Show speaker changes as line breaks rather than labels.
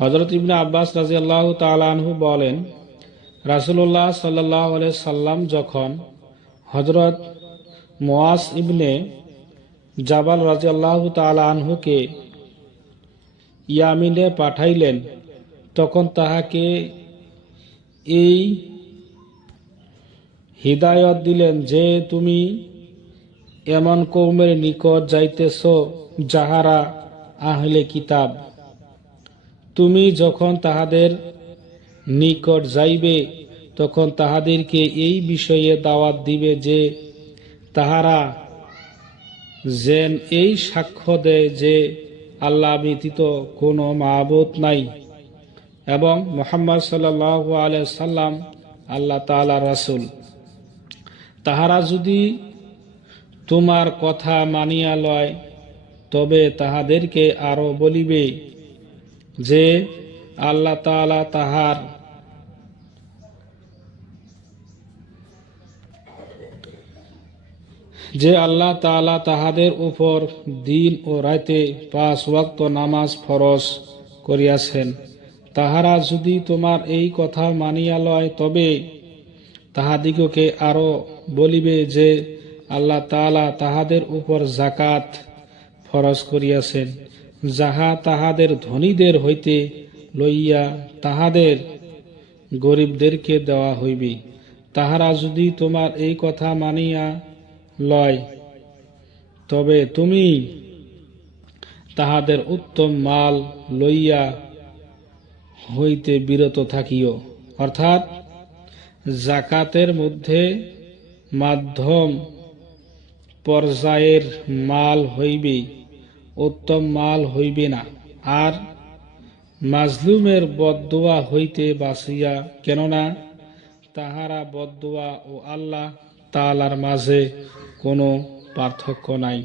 হজরত ইবনে আব্বাস রাজি আল্লাহ তালানহু বলেন রাসুল্লাহ সাল্লাহ সাল্লাম যখন হজরত মোয়াস ইবনে জাবাল রাজি আল্লাহ তালানহুকে ইয়ামিনে পাঠাইলেন, তখন তাহাকে এই হিদায়ত দিলেন যে তুমি এমন কৌমের নিকট যাইতেছ যাহারা আহলে কিতাব। তুমি যখন তাহাদের নিকট যাইবে, তখন তাহাদেরকে এই বিষয়ে দাওয়াত দিবে যে, তাহারা যেন এই সাক্ষ্য দেয় যে, আল্লাহ ব্যতীত কোনো মাহবুত নাই। এবং মোহাম্মদ সাল্লাহ আলিয়া সাল্লাম আল্লাহ তালা রাসুল। তাহারা যদি তোমার কথা মানিয়া লয়, তবে তাহাদেরকে আরও বলিবে যে আল্লাহ তাআলা তাহার যে আল্লাহ তাআলা তাহাদের উপর দিন ও রাতে পাঁচ ওয়াক্ত নামাজ ফরজ করিয়াছেন। তাহারা যদি তোমার এই কথা মানিয়া লয়, তবে তাহাদিগকে আরও বলিবে যে আল্লাহ তাআলা তাহাদের উপর জাকাত ফরজ করিয়াছেন। যাহা তাহাদের ধনীদের হইতে লইয়া তাহাদের গরিবদেরকে দেওয়া হইবে, তাহারা যদি তোমার এই কথা মানিয়া লয়, তবে তুমি তাহাদের উত্তম মাল লইয়া হইতে বিরত থাকিও। অর্থাৎ জাকাতের মধ্যে মাধ্যম পর্যায়ের মাল হইবে উত্তম মাল হইবে না। আর মাজলুমের বদদোয়া হইতে বাসিয়া কেননা তাহারা বদদোয়া ও আল্লাহ তালার মাঝে কোনো পার্থক্য নাই।